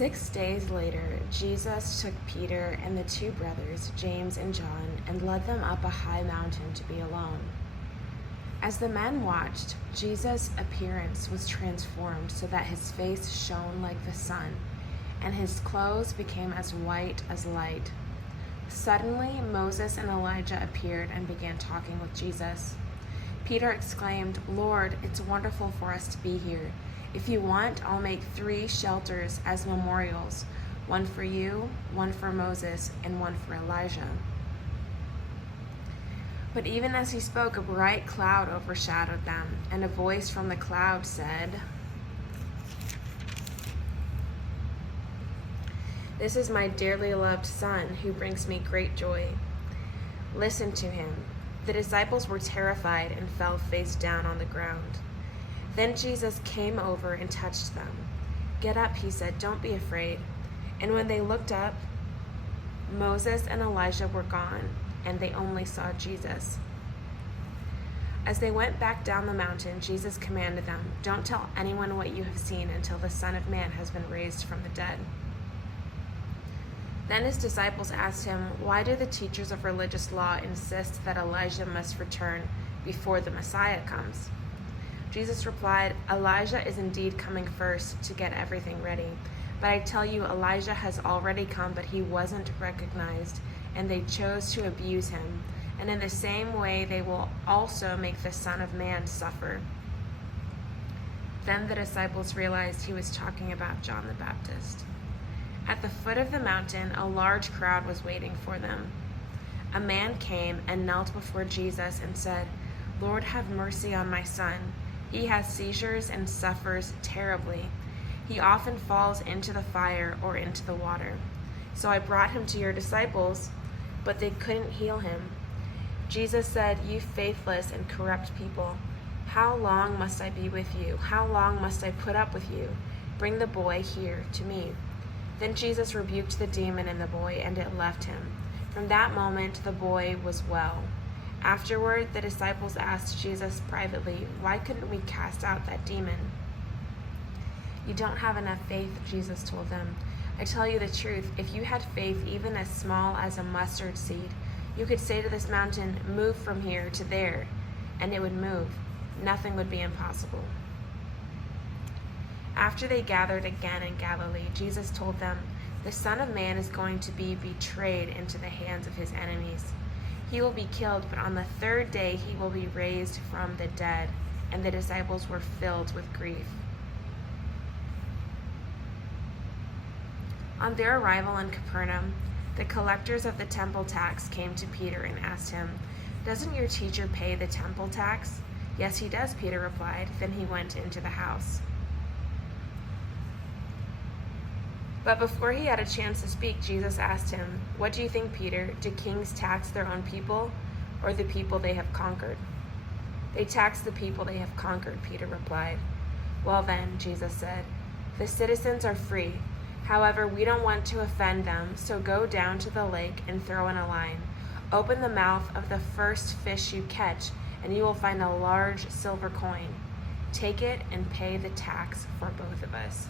6 days later, Jesus took Peter and the two brothers, James and John, and led them up a high mountain to be alone. As the men watched, Jesus' appearance was transformed so that his face shone like the sun, and his clothes became as white as light. Suddenly, Moses and Elijah appeared and began talking with Jesus. Peter exclaimed, "Lord, it's wonderful for us to be here. If you want, I'll make 3 shelters as memorials, one for you, one for Moses, and one for Elijah." But even as he spoke, a bright cloud overshadowed them, and a voice from the cloud said, "This is my dearly loved Son, who brings me great joy. Listen to him." The disciples were terrified and fell face down on the ground. Then Jesus came over and touched them. "Get up," he said, "don't be afraid." And when they looked up, Moses and Elijah were gone, and they only saw Jesus. As they went back down the mountain, Jesus commanded them, "Don't tell anyone what you have seen until the Son of Man has been raised from the dead." Then his disciples asked him, "Why do the teachers of religious law insist that Elijah must return before the Messiah comes?" Jesus replied, "Elijah is indeed coming first to get everything ready. But I tell you, Elijah has already come, but he wasn't recognized, and they chose to abuse him. And in the same way, they will also make the Son of Man suffer." Then the disciples realized he was talking about John the Baptist. At the foot of the mountain, a large crowd was waiting for them. A man came and knelt before Jesus and said, "Lord, have mercy on my son. He has seizures and suffers terribly. He often falls into the fire or into the water. So I brought him to your disciples, but they couldn't heal him." Jesus said, "You faithless and corrupt people, how long must I be with you? How long must I put up with you? Bring the boy here to me." Then Jesus rebuked the demon in the boy, and it left him. From that moment, the boy was well. Afterward, the disciples asked Jesus privately, "Why couldn't we cast out that demon?" "You don't have enough faith," Jesus told them. "I tell you the truth, if you had faith even as small as a mustard seed, you could say to this mountain, 'Move from here to there,' and it would move. Nothing would be impossible." After they gathered again in Galilee, Jesus told them, "The Son of Man is going to be betrayed into the hands of his enemies. He will be killed, but on the 3rd day he will be raised from the dead." And the disciples were filled with grief. On their arrival in Capernaum, the collectors of the temple tax came to Peter and asked him, "Doesn't your teacher pay the temple tax?" "Yes, he does," Peter replied. Then he went into the house. But before he had a chance to speak, Jesus asked him, "What do you think, Peter? Do kings tax their own people, or the people they have conquered?" "They tax the people they have conquered," Peter replied. "Well then," Jesus said, "the citizens are free. However, we don't want to offend them, so go down to the lake and throw in a line. Open the mouth of the first fish you catch, and you will find a large silver coin. Take it and pay the tax for both of us."